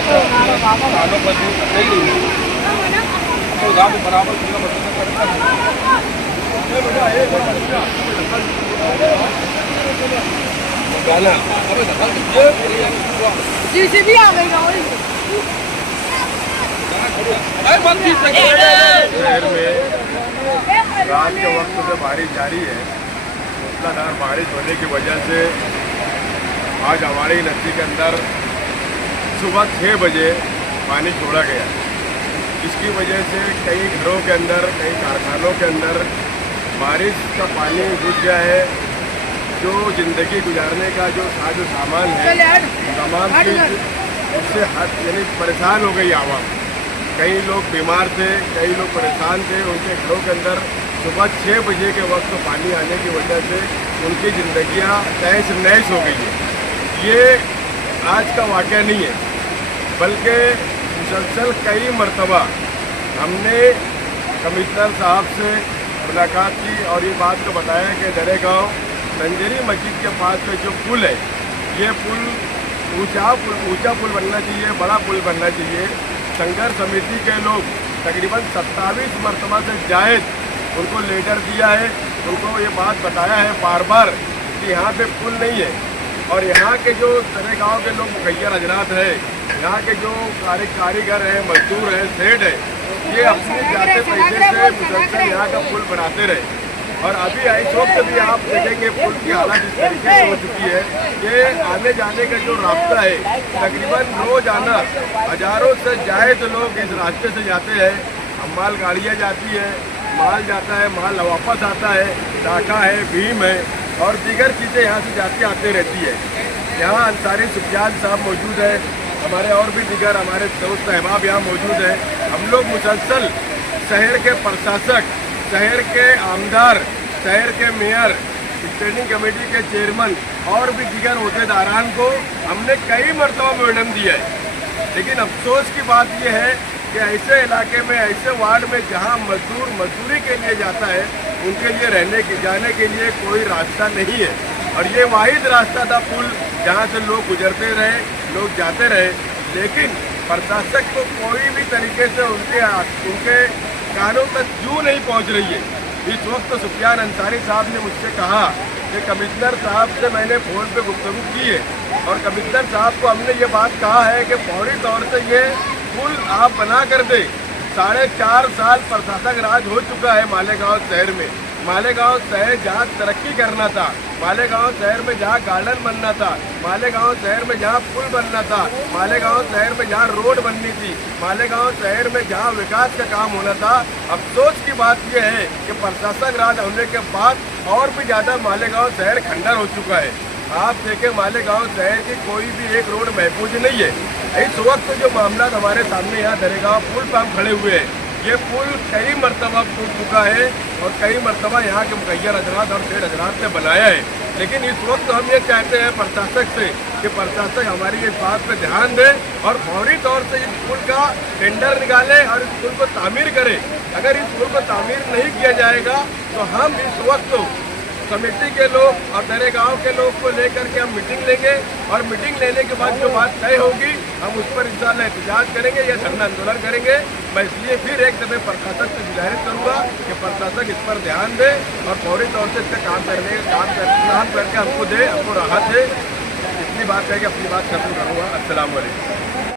कानों पर नहीं तो गाँव में बराबर गाना भी आ गई शहर में रात के वक्त से बारिश जारी है। मूसलाधार बारिश होने की वजह से आज हमारी नदी के अंदर सुबह 6 बजे पानी छोड़ा गया। इसकी वजह से कई घरों के अंदर, कई कारखानों के अंदर बारिश का पानी घुस गया है। जो ज़िंदगी गुजारने का जो साजो सामान है, तमाम चीज़ उससे यानी परेशान हो गई आवाम। कई लोग बीमार थे, कई लोग परेशान थे। उनके घरों के अंदर सुबह 6 बजे के वक्त पानी आने की वजह से उनकी ज़िंदगियाँ तहस नहस हो गई है। ये आज का वाक़या नहीं है, बल्कि मुसलसल कई मरतबा हमने कमिश्नर साहब से मुलाकात की और ये बात को बताया कि दरेगांव संजरी मस्जिद के पास में जो पुल है, ये पुल ऊंचा पुल बनना चाहिए, बड़ा पुल बनना चाहिए। संघर्ष समिति के लोग तकरीबन 27 मरतबा से जायद उनको लेटर दिया है, उनको ये बात बताया है बार बार कि यहाँ पे पुल नहीं है। और यहाँ के जो दरेगांव के लोग मुखैर हजरात है, यहाँ के जो कारीगर हैं, मजदूर हैं, सेठ है, ये अपने जाते पैसे से मुसलसल यहाँ का पुल बनाते रहे। और अभी इस वक्त भी आप देखेंगे पुल की हालत इस तरीके से हो चुकी है कि आने जाने का जो रास्ता है, तकरीबन रोजाना हजारों से जायद लोग इस रास्ते से जाते हैं। माल गाड़ियाँ जाती है, माल जाता है, माल वापस आता है, डाका है, भीम है और दीगर चीज़ें यहाँ से जाती आती रहती है। यहाँ अंसारी सुफियान साहब मौजूद है, हमारे और भी दीगर हमारे दोस्त अहबाब यहाँ मौजूद है। हम लोग मुसलसल शहर के प्रशासक, शहर के आमदार, शहर के मेयर, स्टैंडिंग कमेटी के चेयरमैन और भी दीगर अहदेदारान को हमने कई मरतबा मेमोरेंडम दिया है। लेकिन अफसोस की बात यह है कि ऐसे इलाके में, ऐसे वार्ड में जहां मजदूर मजदूरी के लिए जाता है, उनके लिए जाने के लिए कोई रास्ता नहीं है। और ये वाहिद रास्ता था पुल, जहां से लोग गुजरते रहे, लोग जाते रहे। लेकिन प्रशासक को कोई भी तरीके से उनके कानों तक क्यों नहीं पहुंच रही है। इस वक्त सुफियान अंसारी साहब ने मुझसे कहा कि कमिश्नर साहब से मैंने फ़ोन पे गुफ्तगू की है और कमिश्नर साहब को हमने ये बात कहा है कि फौरी तौर से ये पुल आप बना कर दे। 4.5 साल प्रशासक राज हो चुका है मालेगांव शहर में। मालेगांव शहर जहाँ तरक्की करना था, मालेगांव शहर में जहाँ गार्डन बनना था, मालेगांव शहर में जहाँ पुल बनना था, मालेगांव शहर में जहाँ रोड बननी थी, मालेगांव शहर में जहाँ विकास का काम होना था। अफसोस की बात यह है कि प्रशासक राज होने के बाद और भी ज़्यादा मालेगांव शहर खंडर हो चुका है। आप देखें मालेगांव शहर की कोई भी एक रोड महफूज नहीं है। इस वक्त जो मामला हमारे सामने यहाँ दरेगांव पुल पर हम खड़े हुए हैं, ये पुल कई मरतबा टूट चुका है और कई मरतबा यहाँ के मुखैर हजरात और सेठ हजरात ने बनाया है। लेकिन इस वक्त हम ये चाहते हैं प्रशासक से कि प्रशासक हमारी इस बात पर ध्यान दे और फौरी तौर से इस पुल का टेंडर निकाले और इस पुल को तामीर करे। अगर इस पुल को तामीर नहीं किया जाएगा तो हम इस वक्त कमेटी के लोग और दरेगांव के लोग को लेकर के हम मीटिंग लेंगे और मीटिंग लेने के बाद जो बात तय होगी हम उस पर इंशाअल्लाह एहतजाज करेंगे या धरना आंदोलन करेंगे। मैं इसलिए फिर एक दफे प्रशासक से गुजारिश करूँगा कि प्रशासक इस पर ध्यान दे और फौरी तौर से इसका काम करके हमको दे, हमको राहत दे। इतनी बात है कि अपनी बात खत्म करूँगा। अस्सलाम वालेकुम।